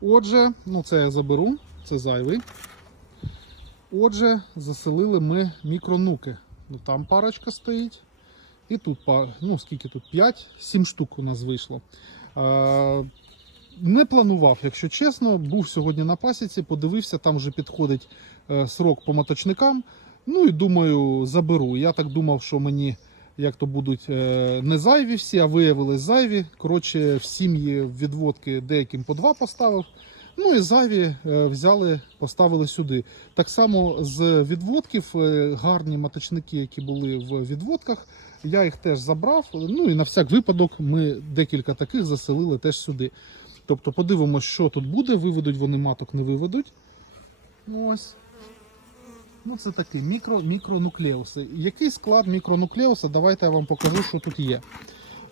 Отже, ну це я заберу, це зайвий. Отже, заселили ми мікронуки. Ну, там парочка стоїть. І тут ну скільки тут? 5-7 штук у нас вийшло. Е, не планував, якщо чесно. Був сьогодні на пасіці, подивився, там вже підходить е, срок по моточникам. Ну і думаю, заберу. Я так думав, що мені як то будуть е, не зайві всі, а виявились зайві. Коротше, в сім'ї відводки деяким по два поставив. Ну і зайві е, взяли, поставили сюди. Так само з відводків е, гарні маточники, які були в відводках, я їх теж забрав. Ну і на всяк випадок ми декілька таких заселили теж сюди. Тобто подивимося, що тут буде. Виведуть вони маток, не виведуть. Ось. Ну, це такі мікро, мікронуклеуси. Який склад мікронуклеуса? Давайте я вам покажу, що тут є.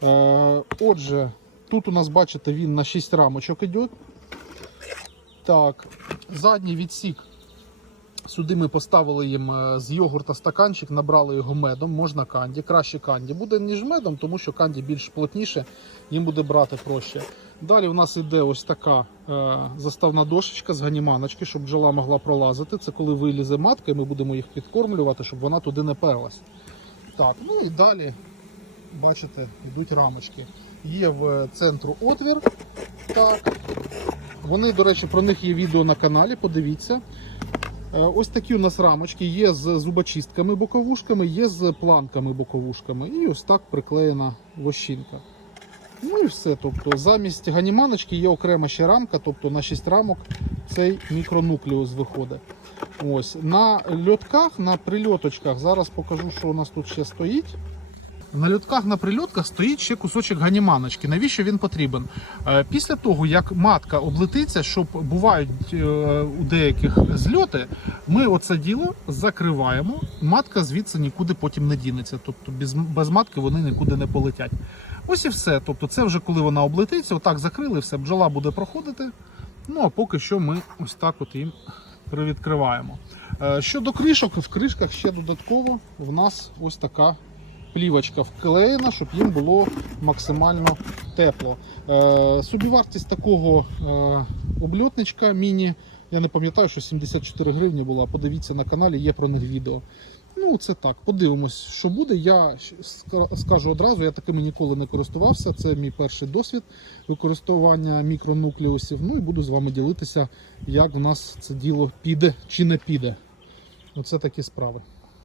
Е, отже, тут у нас, бачите, він на 6 рамочок йде. Так, задній відсік. Сюди ми поставили їм е, з йогурта стаканчик, набрали його медом, можна канді. Краще канді буде, ніж медом, тому що канді більш плотніше, їм буде брати проще. Далі у нас йде ось така е, заставна дошечка з ганіманочки, щоб бджола могла пролазити. Це коли вилізе матка, і ми будемо їх підкормлювати, щоб вона туди не перлась. Так, ну і далі, бачите, йдуть рамочки. Є в центру отвір. Так. Вони, до речі, про них є відео на каналі, подивіться. Е, Ось такі у нас рамочки є з зубочистками боковушками, є з планками боковушками. І ось так приклеєна вощинка. Ну і все. Тобто, замість ганіманочки є окрема ще рамка, тобто на 6 рамок цей мікронуклеус виходить. Ось. На льотках, на прильоточках, зараз покажу, що у нас тут ще стоїть. На льотках на прильотках стоїть ще кусочок ганіманочки. Навіщо він потрібен? Е, Після того, як матка облетиться, щоб бувають е, у деяких зльоти, ми оце діло закриваємо. Матка звідси нікуди потім не дінеться. Тобто без, матки вони нікуди не полетять. Ось і все. Тобто, це вже коли вона облетиться, отак закрили, все, бджола буде проходити. Ну а поки що ми ось так от їм привідкриваємо. Е, Щодо кришок, в кришках ще додатково в нас ось така плівочка вклеєна, щоб їм було максимально тепло. Е, собівартість такого е, обльотничка міні, я не пам'ятаю, що 74 гривні була. Подивіться на каналі, є про них відео. Ну, це так, подивимось, що буде. Я скажу одразу, я такими ніколи не користувався. Це мій перший досвід використання мікронуклеусів. Ну і буду з вами ділитися, як в нас це діло піде чи не піде. Оце такі справи.